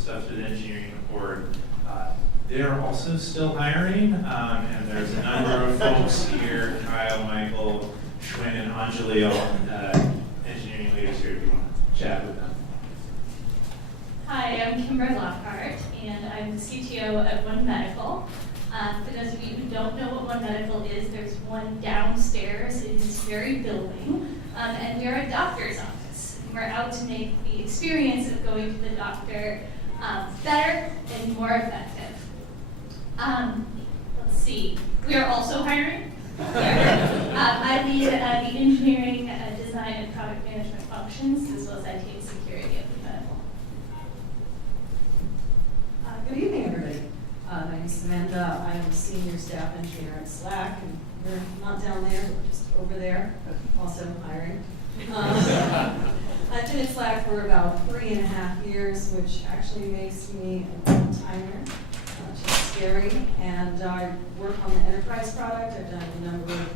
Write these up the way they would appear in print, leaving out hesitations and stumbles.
stuff to the engineering board. They're also still hiring, and there's a number of folks here, Kyle, Michael, Schwinn, and Anjali, all engineering leaders here if you want to chat with them. Hi, I'm Kimber Lockhart, and I'm the CTO at One Medical. For those of you who don't know what One Medical is, there's one downstairs in this very building, and we're a doctor's office. And we're out to make the experience of going to the doctor better and more effective. Let's see, we are also hiring. I lead the engineering, design, and product management functions, as well as IT and security at One Medical. Good evening, everybody. My name is Samantha. I am a senior staff engineer at Slack, and we're not down there, we're just over there, but also hiring. I've been at Slack for about 3.5 years, which actually makes me an old-timer, which is scary. And I work on the enterprise product. I've done a number of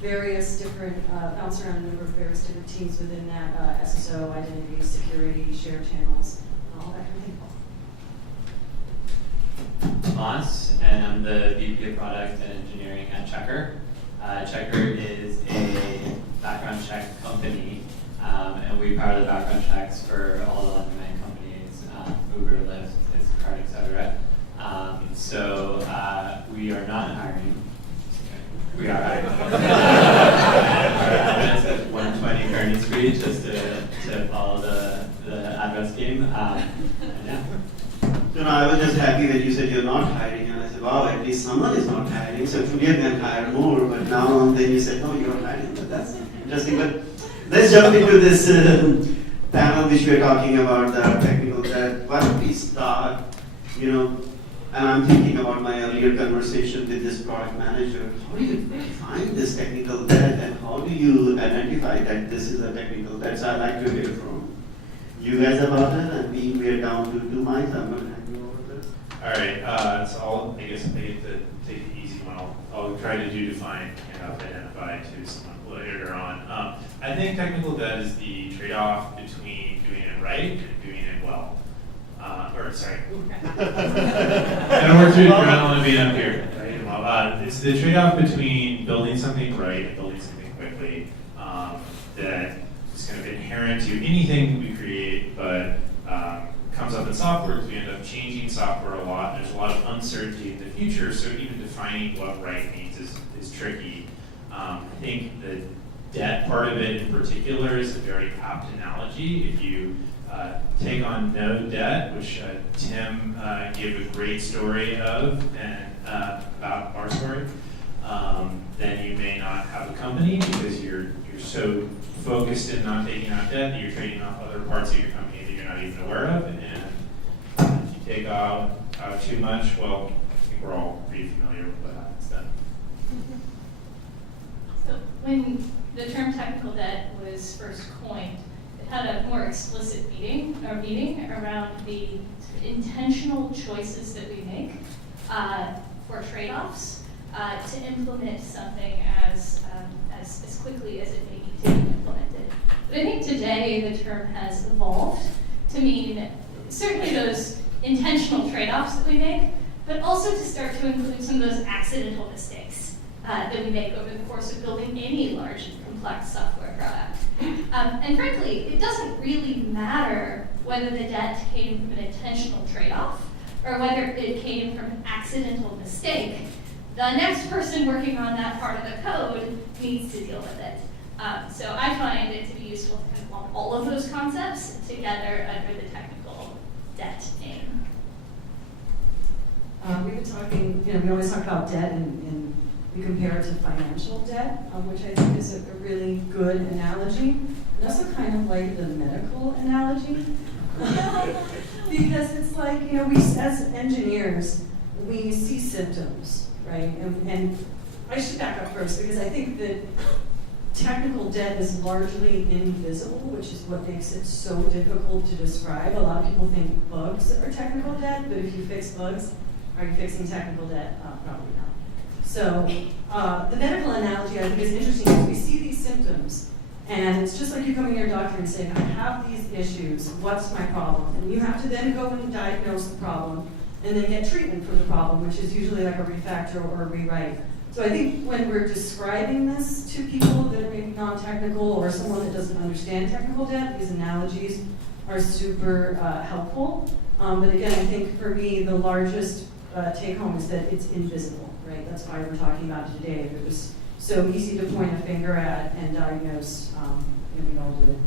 various different, bounce around a number of various different teams within that, SSO, identity, security, shared channels, all that kind of thing. Moss, and I'm the VP of Product and Engineering at Checker. Checker is a background check company, and we power the background checks for all the on-demand companies, Uber, Lyft, Instacart, etc. So we are not hiring. We are hiring. Our address is 120 Kearney Street, just to follow the address scheme. Yeah. So no, I was just happy when you said you're not hiring, and I said, wow, at least someone is not hiring, so today I'm going to hire more, but now and then you said, no, you're hiring, but that's interesting. But let's jump into this panel which we're talking about, the technical debt. Why don't we start, and I'm thinking about my earlier conversation with this product manager. How do you define this technical debt, and how do you identify that this is a technical debt? So I'd like to hear from you guys about it, and we're down to 2 mics. I'm going to hand you over this. All right, so I guess I get to take the easy one. I'll try to define and identify to someone later on. I think technical debt is the trade-off between doing it right and doing it well. Sorry. Gotta work through the adrenaline being up here. Right? Well, it's the trade-off between building something right and building something quickly that is kind of inherent to anything we create, but comes up in software because we end up changing software a lot. There's a lot of uncertainty in the future, so even defining what right means is tricky. I think the debt part of it in particular is a very apt analogy. If you take on no debt, which Tim gave a great story of and about our story, then you may not have a company because you're so focused in not taking on debt that you're trading off other parts of your company that you're not even aware of. And if you take out too much, well, I think we're all pretty familiar with what happens then. So when the term technical debt was first coined, it had a more explicit meaning around the intentional choices that we make for trade-offs to implement something as quickly as it may need to be implemented. But I think today the term has evolved to mean certainly those intentional trade-offs that we make, but also to start to include some of those accidental mistakes that we make over the course of building any large and complex software product. And frankly, it doesn't really matter whether the debt came from an intentional trade-off or whether it came from an accidental mistake. The next person working on that part of the code needs to deal with it. So I find it to be useful to kind of lump all of those concepts together under the technical debt name. We've been talking, we always talk about debt and we compare it to financial debt, which I think is a really good analogy. And also kind of like the medical analogy. Because it's like, we as engineers, we see symptoms, right? And I should back up first because I think that technical debt is largely invisible, which is what makes it so difficult to describe. A lot of people think bugs are technical debt, but if you fix bugs, are you fixing technical debt? Probably not. So the medical analogy I think is interesting because we see these symptoms And it's just like you coming to your doctor and saying, I have these issues, what's my problem? And you have to then go and diagnose the problem and then get treatment for the problem, which is usually like a refactor or a rewrite. So I think when we're describing this to people that are maybe non-technical or someone that doesn't understand technical debt, these analogies are super helpful. But again, I think for me, the largest take home is that it's invisible, right? That's why we're talking about it today. If it was so easy to point a finger at and diagnose, we'd all do it.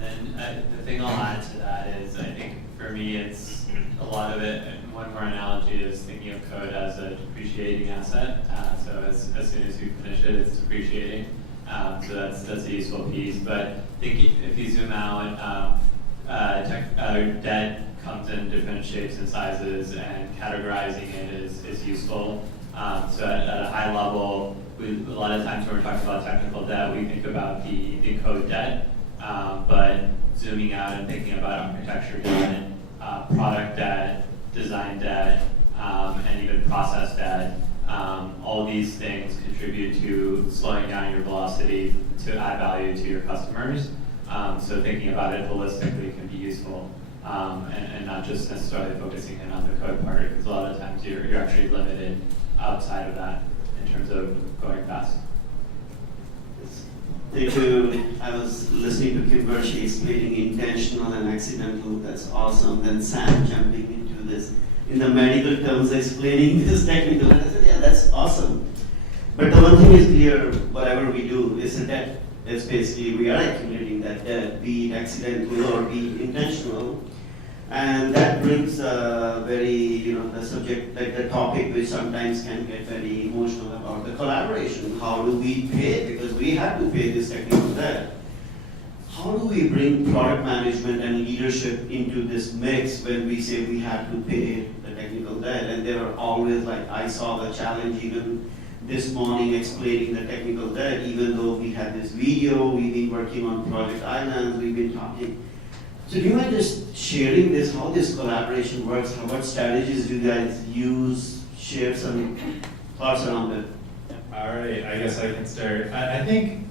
And then the thing I'll add to that is, I think for me, it's a lot of it. One more analogy is thinking of code as a depreciating asset. So as soon as you finish it, it's depreciating. So that's a useful piece. But if you zoom out, debt comes in different shapes and sizes, and categorizing it is useful. So at a high level, a lot of times when we're talking about technical debt, we think about the code debt, but zooming out and thinking about architecture debt, product debt, design debt, and even process debt, all these things contribute to slowing down your velocity to add value to your customers. So thinking about it holistically can be useful, and not just necessarily focusing in on the code part, because a lot of times you're actually limited outside of that in terms of going fast. Thank you. I was listening to Kimber, she explaining intentional and accidental. That's awesome. Then Sam jumping into this in the medical terms, explaining this technical. And I said, yeah, that's awesome. But the one thing is clear, whatever we do is a debt. It's basically we are accumulating that debt, be it accidental or be it intentional. And that brings very, the subject, like the topic, which sometimes can get very emotional about the collaboration. How do we pay? Because we have to pay this technical debt. How do we bring product management and leadership into this mix when we say we have to pay the technical debt? And there are always, like I saw the challenge even this morning explaining the technical debt, even though we had this video, we've been working on Project Islands, we've been talking. So do you mind just sharing this, how this collaboration works, what strategies do you guys use, share some thoughts around it? All right, I guess I can start. I think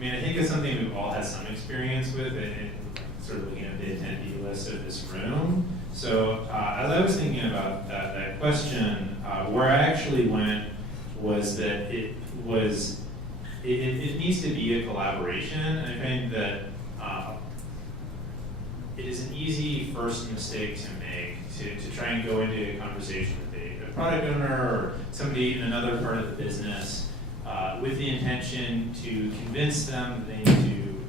it's something we've all had some experience with in sort of looking at the attendee list of this room. So as I was thinking about that question, where I actually went was that it needs to be a collaboration. And I find that it is an easy first mistake to make, to try and go into a conversation with a product owner or somebody in another part of the business with the intention to convince them that they need to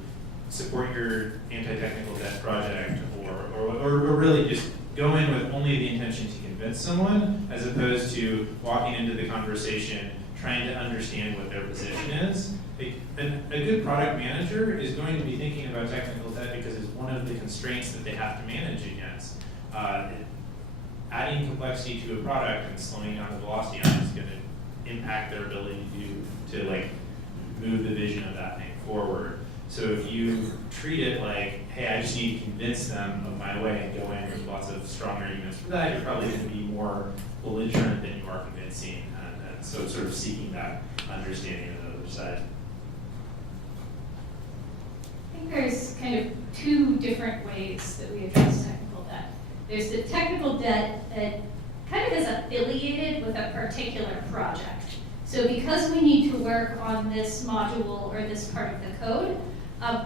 support your anti-technical debt project, or really just go in with only the intention to convince someone, as opposed to walking into the conversation trying to understand what their position is. A good product manager is going to be thinking about technical debt because it's one of the constraints that they have to manage against. Adding complexity to a product and slowing down the velocity on it is going to impact their ability to like move the vision of that thing forward. So if you treat it like, hey, I just need to convince them of my way and go in with lots of strong arguments for that, you're probably going to be more belligerent than you are convincing. And so sort of seeking that understanding of the other side. I think there's kind of two different ways that we address technical debt. There's the technical debt that kind of is affiliated with a particular project. So because we need to work on this module or this part of the code,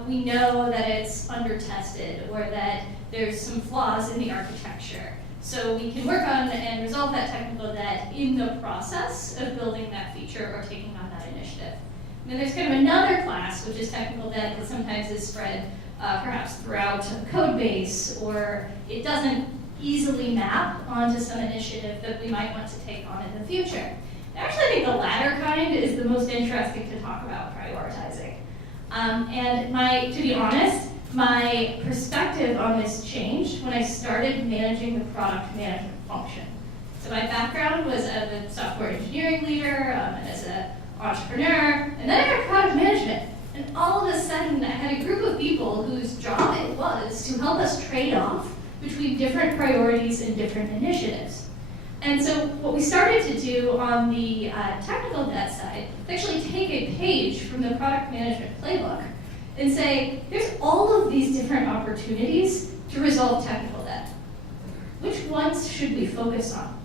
we know that it's under-tested or that there's some flaws in the architecture. So we can work on and resolve that technical debt in the process of building that feature or taking on that initiative. And then there's kind of another class, which is technical debt that sometimes is spread perhaps throughout a code base, or it doesn't easily map onto some initiative that we might want to take on in the future. Actually, I think the latter kind is the most interesting to talk about prioritizing. And to be honest, my perspective on this changed when I started managing the product management function. So my background was as a software engineering leader, and as an entrepreneur, and then I got product management. And all of a sudden, I had a group of people whose job it was to help us trade off between different priorities and different initiatives. And so what we started to do on the technical debt side is actually take a page from the product management playbook and say, there's all of these different opportunities to resolve technical debt. Which ones should we focus on?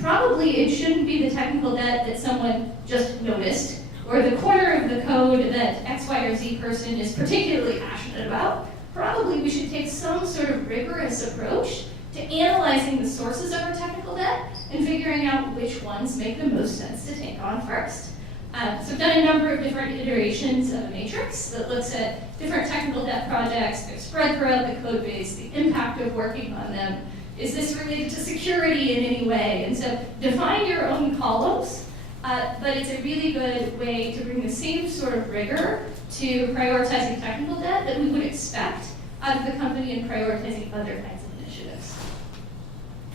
Probably it shouldn't be the technical debt that someone just noticed, or the corner of the code that X, Y, or Z person is particularly passionate about. Probably we should take some sort of rigorous approach to analyzing the sources of our technical debt and figuring out which ones make the most sense to take on first. So I've done a number of different iterations of a matrix that looks at different technical debt projects. They're spread throughout the code base, the impact of working on them. Is this related to security in any way? And so define your own columns, but it's a really good way to bring the same sort of rigor to prioritizing technical debt that we would expect out of the company and prioritizing other kinds of initiatives.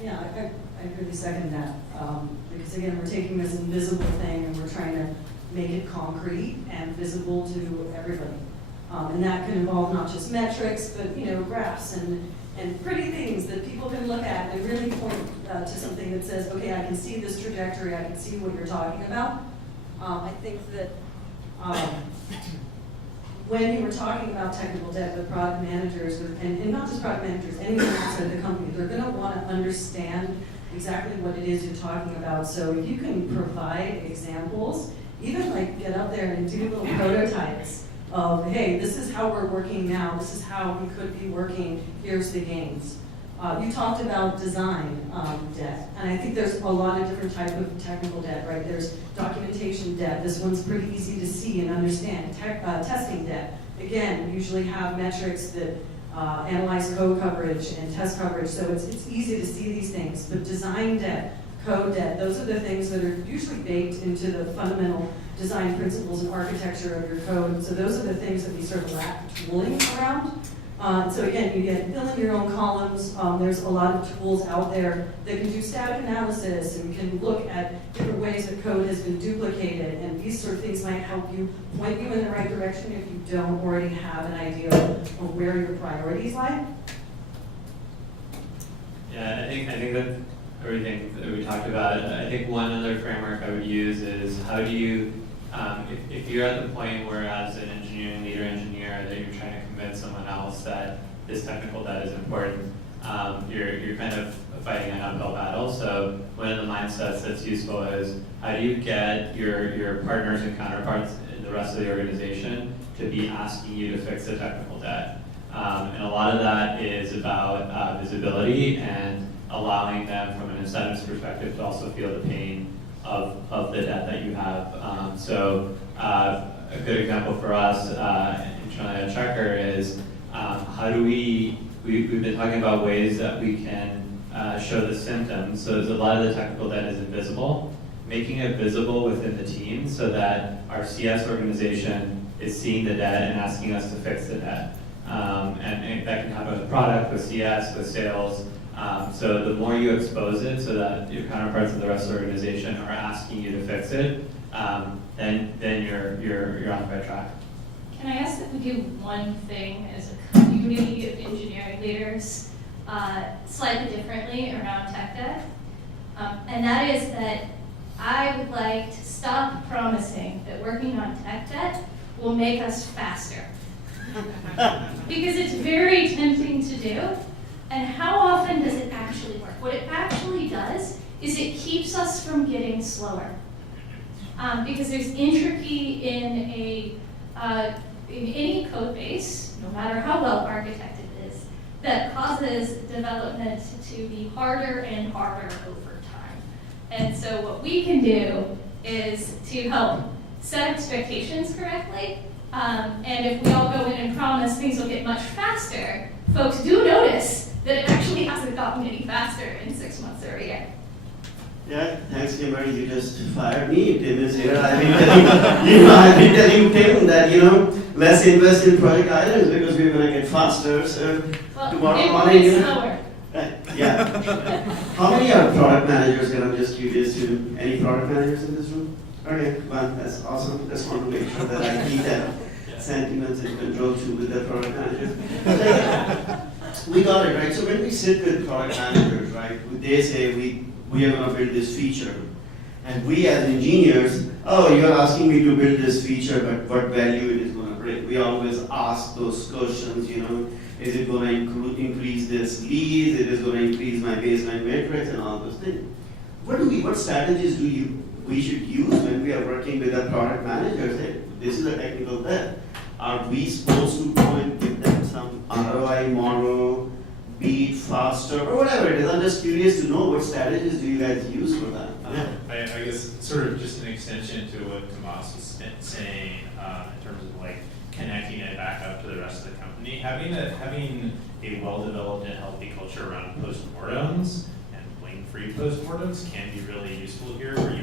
Yeah, I really second that. Because again, we're taking this invisible thing and we're trying to make it concrete and visible to everybody. And that can involve not just metrics, but graphs and pretty things that people can look at and really point to something that says, okay, I can see this trajectory, I can see what you're talking about. I think that when you were talking about technical debt with product managers, and not just product managers, anyone outside the company, they're going to want to understand exactly what it is you're talking about. So if you can provide examples, even like get up there and do little prototypes of, hey, this is how we're working now, this is how we could be working, here's the gains. You talked about design debt, and I think there's a lot of different types of technical debt, right? There's documentation debt. This one's pretty easy to see and understand. Testing debt, again, usually have metrics that analyze code coverage and test coverage, so it's easy to see these things. But design debt, code debt, those are the things that are usually baked into the fundamental design principles and architecture of your code. So those are the things that we sort of lack tooling around. So again, you get fill in your own columns. There's a lot of tools out there that can do static analysis and can look at different ways that code has been duplicated, and these sort of things might help you point you in the right direction if you don't already have an idea of where your priorities lie. Yeah, I think that everything that we talked about, I think one other framework I would use is how do you, if you're at the point where as an engineering leader engineer that you're trying to convince someone else that this technical debt is important, you're kind of fighting an uphill battle. So one of the mindsets that's useful is how do you get your partners and counterparts in the rest of the organization to be asking you to fix the technical debt. And a lot of that is about visibility and allowing them from an incentives perspective to also feel the pain of the debt that you have. So a good example for us internally at Checker is how do we've been talking about ways that we can show the symptoms. So there's a lot of the technical debt is invisible. Making it visible within the team so that our CS organization is seeing the debt and asking us to fix the debt. And that can happen with product, with CS, with sales. So the more you expose it so that your counterparts in the rest of the organization are asking you to fix it, then you're on the right track. Can I ask that we do one thing as a community of engineering leaders slightly differently around tech debt? And that is that I would like to stop promising that working on tech debt will make us faster. Because it's very tempting to do. And how often does it actually work? What it actually does is it keeps us from getting slower. Because there's entropy in any code base, no matter how well architected it is, that causes development to be harder and harder over time. And so what we can do is to help set expectations correctly. And if we all go in and promise things will get much faster, folks do notice that it actually hasn't gotten any faster in 6 months or a year. Yeah, thanks, Kimber. You just fired me. Tim is here. I've been telling Tim that let's invest in Project Islands because we're gonna get faster. So tomorrow morning, slower. Yeah. How many are product managers? And I'm just curious. Any product managers in this room? Okay, well, that's awesome. Just want to make sure that I keep that sentiments in control too with the product managers. We got it, right? So when we sit with product managers, right, they say we are going to build this feature. And we as engineers, oh, you're asking me to build this feature, but what value it is going to bring? We always ask those questions, is it going to increase this lead? It is going to increase my baseline metrics and all those things. What strategies we should use when we are working with our product managers? Hey, this is a technical debt. Are we supposed to go and give them some ROI model, be it faster, or whatever it is? I'm just curious to know what strategies do you guys use for that? I guess sort of just an extension to what Tomas was saying in terms of like connecting it back up to the rest of the company. Having a well-developed and healthy culture around postmortems and blame-free postmortems can be really useful here, where you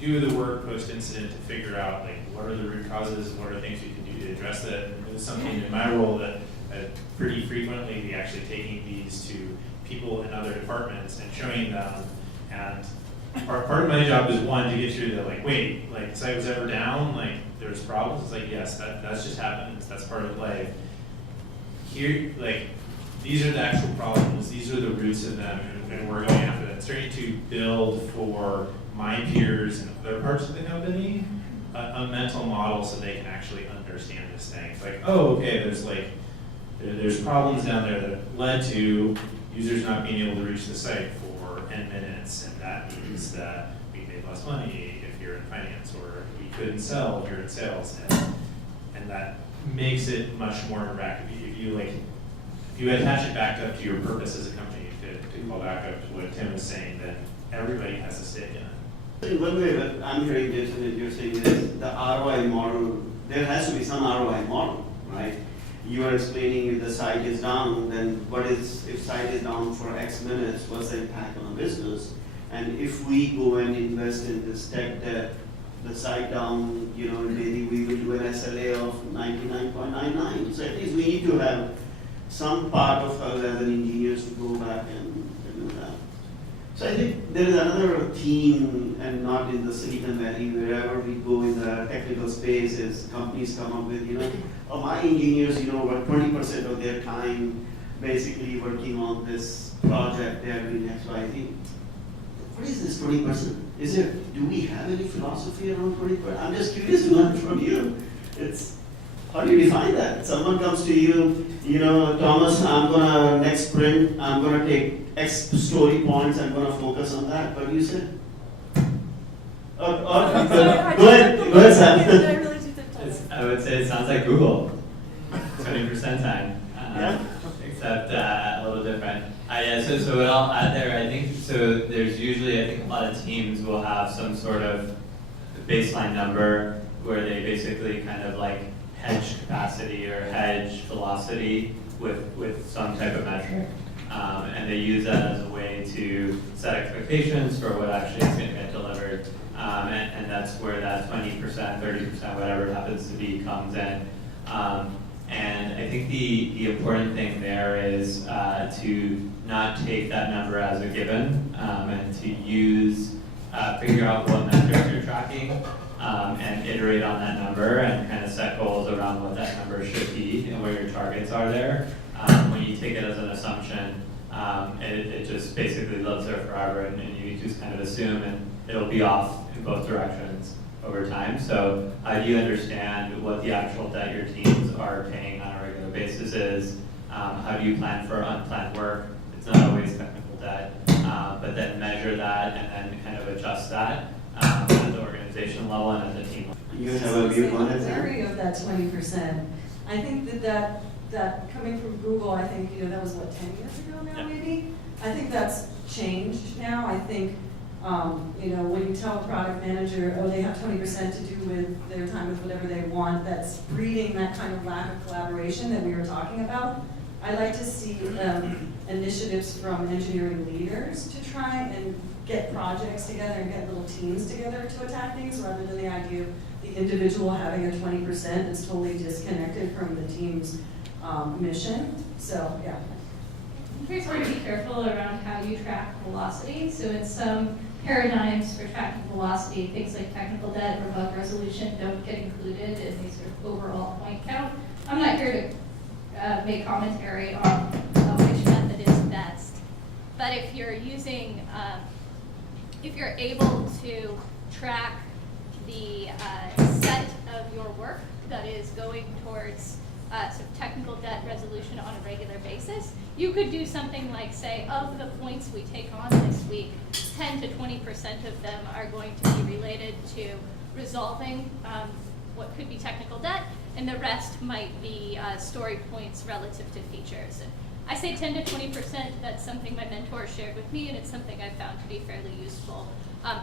do the work post-incident to figure out like what are the root causes and what are things you can do to address that. And it was something in my role that pretty frequently we actually taking these to people in other departments and showing them. And part of my job is one to get you to like, wait, like the site was ever down, like there's problems. It's like, yes, that's just happens. That's part of life. Here, like these are the actual problems. These are the roots of them, and we're going after that. Starting to build for my peers and other parts of the company a mental model so they can actually understand this thing. It's like, oh, okay, there's problems down there that led to users not being able to reach the site for N minutes, and that means that we made less money if you're in finance, or we couldn't sell if you're in sales, and that makes it much more interactive. If you attach it back up to your purpose as a company, to call back up to what Tim was saying, then everybody has a stake in it. In one way, what I'm hearing, Jason, that you're saying is the ROI model, there has to be some ROI model, right? You are explaining if the site is down, then if site is down for X minutes, what's the impact on the business? And if we go and invest in this tech debt, the site down, maybe we will do an SLA of 99.99. So at least we need to have some part of us as an engineers to go back and do that. So I think there is another theme, and not in the Silicon Valley, wherever we go in the technical space, is companies come up with, my engineers, what 20% of their time basically working on this project, they are doing X, Y, Z. What is this 20%? Do we have any philosophy around 20%? I'm just curious to learn from you. How do you define that? Someone comes to you, Thomas, next sprint, I'm gonna take X story points, I'm gonna focus on that. What do you say? Go ahead, Sam. I would say it sounds like Google, 20% time, except a little different. So what I'll add there, I think, so there's usually, I think a lot of teams will have some sort of baseline number where they basically kind of like hedge capacity or hedge velocity with some type of metric. And they use that as a way to set expectations for what actually is going to get delivered. And that's where that 20%, 30%, whatever it happens to be, comes in. And I think the important thing there is to not take that number as a given, and to figure out what metrics you're tracking, and iterate on that number and kind of set goals around what that number should be and where your targets are there. When you take it as an assumption, it just basically lives there forever, and you just kind of assume, and it'll be off in both directions over time. So how do you understand what the actual debt your teams are paying on a regular basis is? How do you plan for unplanned work? It's not always technical debt, but then measure that and then kind of adjust that at the organization level and at the team level. You have a view on it, Sam? Theory of that 20%. I think that coming from Google, I think, that was 10 years ago now, maybe? I think that's changed now. I think, when you tell a product manager, they have 20% to do with their time with whatever they want, that's breeding that kind of lack of collaboration that we were talking about. I like to see initiatives from engineering leaders to try and get projects together and get little teams together to attack things, rather than the idea of the individual having a 20% that's totally disconnected from the team's mission. So, yeah. Here's where to be careful around how you track velocity. So in some paradigms for tracking velocity, things like technical debt or bug resolution don't get included in the sort of overall point count. I'm not here to make commentary on which method is best, but but if you're using, if you're able to track the set of your work that is going towards sort of technical debt resolution on a regular basis, you could do something like say, of the points we take on this week, 10 to 20% of them are going to be related to resolving what could be technical debt, and the rest might be story points relative to features. And I say 10 to 20%, that's something my mentor shared with me, and it's something I've found to be fairly useful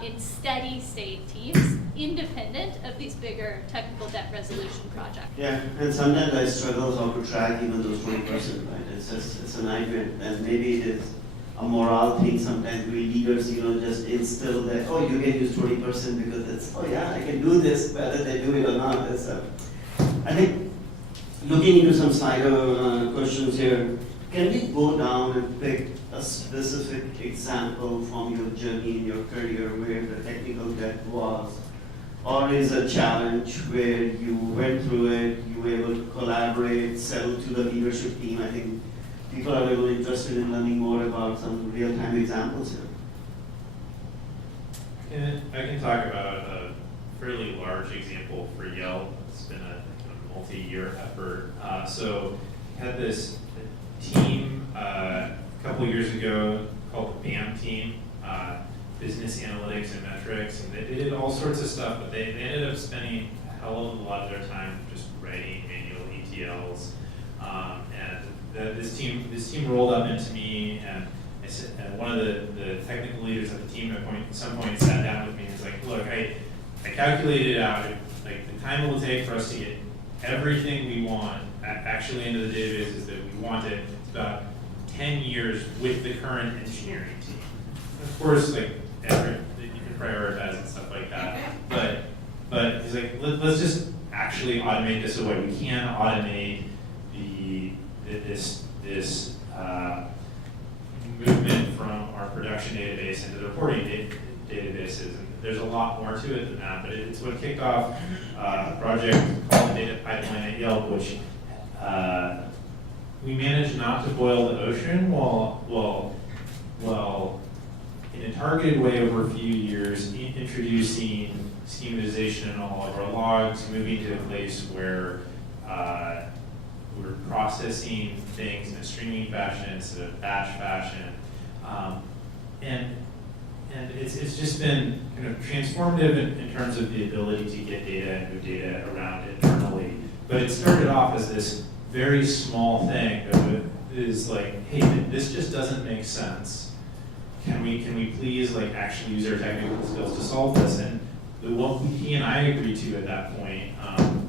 in steady state teams, independent of these bigger technical debt resolution projects. Yeah, and sometimes I struggle how to track even those 20%, right? It's a nightmare, and maybe it is a morale thing. Sometimes we leaders, just instill that, oh, you can use 20% because it's, oh yeah, I can do this, whether they do it or not. I think looking into some side questions here, can we go down and pick a specific example from your journey in your career where the technical debt was, or is a challenge where you went through it, you were able to collaborate, sell to the leadership team? I think people are really interested in learning more about some real-time examples here. I can talk about a fairly large example for Yelp. It's been a multi-year effort. So had this team a couple years ago called the BAM team, business analytics and metrics, and they did all sorts of stuff, but they ended up spending a hell of a lot of their time just writing manual ETLs. And this team rolled up into me, and I said, and one of the technical leaders at the team at some point sat down with me and was like, look, I calculated out like the time it will take for us to get everything we want actually into the databases that we wanted. It's about 10 years with the current engineering team. Of course, like you can prioritize and stuff like that. But he's like, let's just actually automate this away. We can automate this movement from our production database into the reporting databases. And there's a lot more to it than that, but it's what kicked off a project called the Data Pipeline at Yelp, which we managed not to boil the ocean while in a targeted way over a few years, introducing schematization in all of our logs, moving to a place where we're processing things in a streaming fashion instead of batch fashion. And it's just been kind of transformative in terms of the ability to get data and move data around internally. But it started off as this very small thing that is like, hey, this just doesn't make sense. Can we please like actually use our technical skills to solve this? And what he and I agreed to at that point,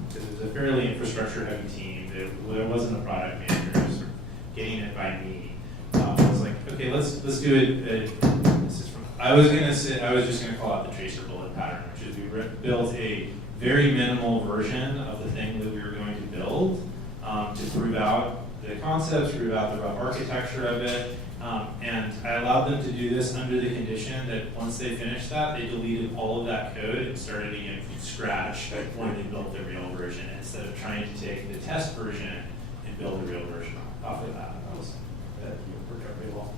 because it was a fairly infrastructure-heavy team, there wasn't a product manager, it was sort of getting it by me. I was like, okay, let's do it. I was just gonna call out the tracer bullet pattern, which is we built a very minimal version of the thing that we were going to build to prove out the concepts, prove out the rough architecture of it, and I allowed them to do this under the condition that once they finished that, they deleted all of that code and started again from scratch when they built the real version, instead of trying to take the test version and build a real version off of that. That worked out pretty well.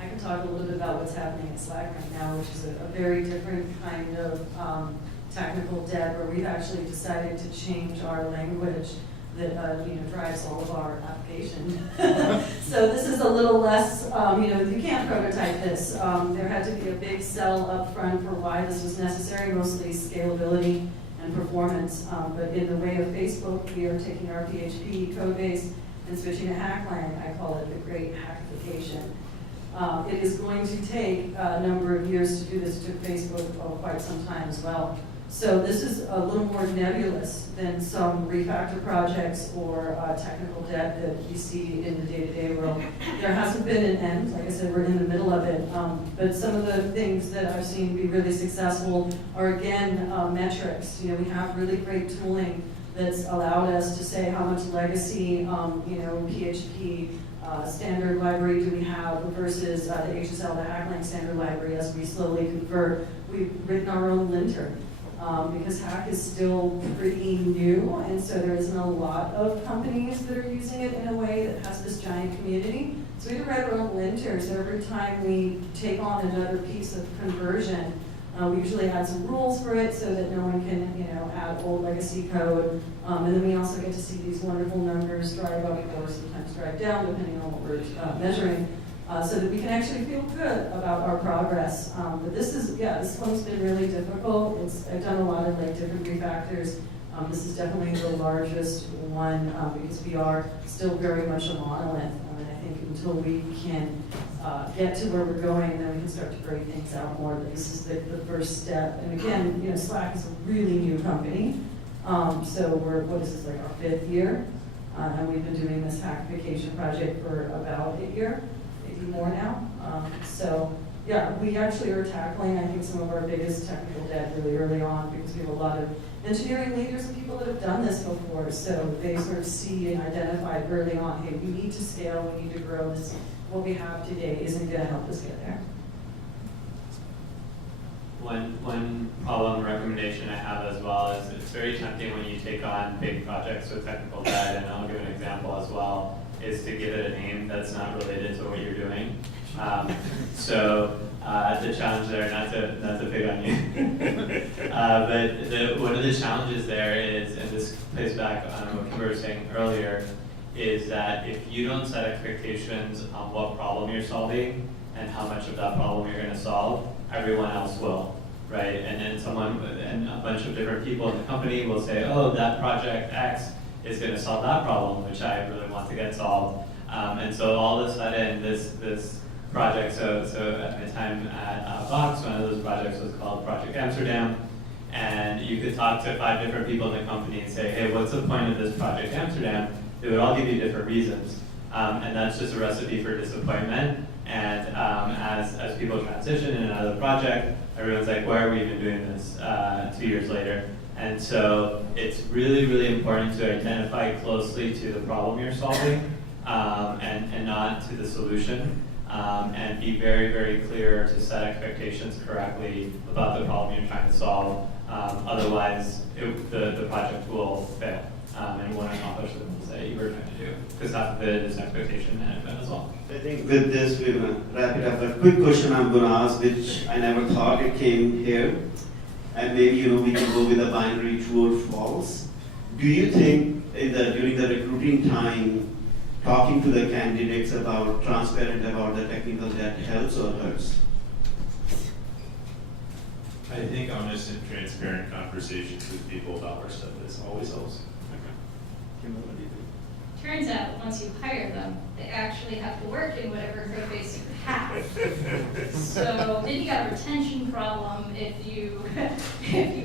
I can talk a little bit about what's happening at Slack right now, which is a very different kind of technical debt, where we've actually decided to change our language that drives all of our application. So this is a little less, you can't prototype this. There had to be a big sell up front for why this was necessary, mostly scalability and performance. But in the way of Facebook, we are taking our PHP code base and switching to Hacklang. I call it the great hackification. It is going to take a number of years to do this. It took Facebook quite some time as well. So this is a little more nebulous than some refactor projects or technical debt that we see in the day-to-day world. There hasn't been an end. Like I said, we're in the middle of it. But some of the things that I've seen be really successful are, again, metrics. We have really great tooling that's allowed us to say how much legacy, PHP standard library do we have versus the HSL, the Hacklang standard library as we slowly convert. We've written our own linter. because hack is still pretty new, and so there isn't a lot of companies that are using it in a way that has this giant community. So we write our own linters every time we take on another piece of conversion. We usually add some rules for it so that no one can, add old legacy code. And then we also get to see these wonderful numbers drive up or sometimes drive down, depending on what we're measuring, so that we can actually feel good about our progress. But this one's been really difficult. I've done a lot of different refactors. This is definitely the largest one because we are still very much a monolith. And I think until we can get to where we're going, then we can start to break things out more. But this is the first step. And again, Slack is a really new company. So what is this, our 5th year? And we've been doing this hackification project for about a year, maybe more now. We actually are tackling, I think, some of our biggest technical debt really early on because we have a lot of engineering leaders and people that have done this before. So they sort of see and identify early on, hey, we need to scale, we need to grow. This, what we have today isn't going to help us get there. One problem recommendation I have as well is it's very tempting when you take on big projects with technical debt, and I'll give an example as well, is to give it a name that's not related to what you're doing. The challenge there, not to pick on you, but one of the challenges there is, and this plays back on what Kimber was saying earlier, is that if you don't set expectations on what problem you're solving and how much of that problem you're going to solve, everyone else will, right? And then a bunch of different people in the company will say, oh, that project X is going to solve that problem, which I really want to get solved. And so all of a sudden, this project, so at my time at Vox, one of those projects was called Project Amsterdam, and you could talk to 5 different people in the company and say, hey, what's the point of this Project Amsterdam? They would all give you different reasons. And that's just a recipe for disappointment. And as people transition in and out of the project, everyone's like, why are we even doing this 2 years later? And so it's really, really important to identify closely to the problem you're solving and not to the solution. And be very, very clear to set expectations correctly about the problem you're trying to solve. Otherwise, the project will fail and won't accomplish the goals that you were trying to do. Because half of it is expectation management as well. I think with this, we're going to wrap it up. A quick question I'm going to ask, which I never thought it came here. And maybe we can go with a binary true or false. Do you think during the recruiting time, talking to the candidates transparent about the technical debt helps or hurts? I think honest and transparent conversations with people about our stuff always helps. Kimber, what do you think? Turns out, once you hire them, they actually have to work in whatever code base you have. So then you got a retention problem if you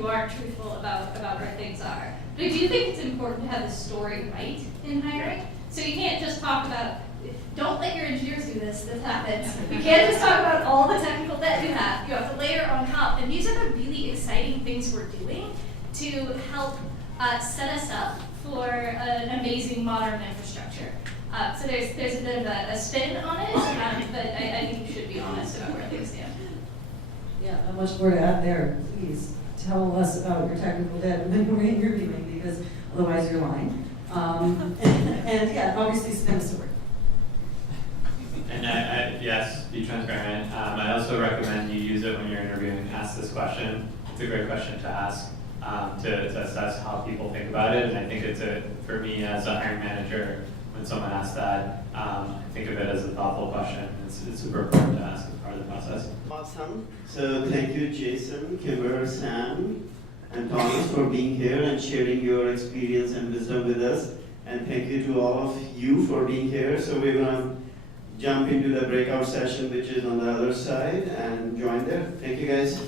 aren't truthful about where things are. But I do think it's important to have the story right in hiring. So you can't just talk about, don't let your engineers do this happens. You can't just talk about all the technical debt you have. You have to layer on top. And these are the really exciting things we're doing to help set us up for an amazing modern infrastructure. So there's a bit of a spin on it, but I think you should be honest about where things stand. Yeah, not much more to add there. Please tell us about your technical debt and then we're interviewing, because otherwise you're lying. And yeah, obviously spend a story. And yes, be transparent. I also recommend you use it when you're interviewing. Ask this question. It's a great question to ask to assess how people think about it. And I think for me as a hiring manager, when someone asks that, I think of it as a thoughtful question. It's super important to ask as part of the process. Awesome. So thank you, Jason, Kimber, Sam, and Thomas for being here and sharing your experience and wisdom with us. And thank you to all of you for being here. So we're going to jump into the breakout session, which is on the other side, and join there. Thank you, guys.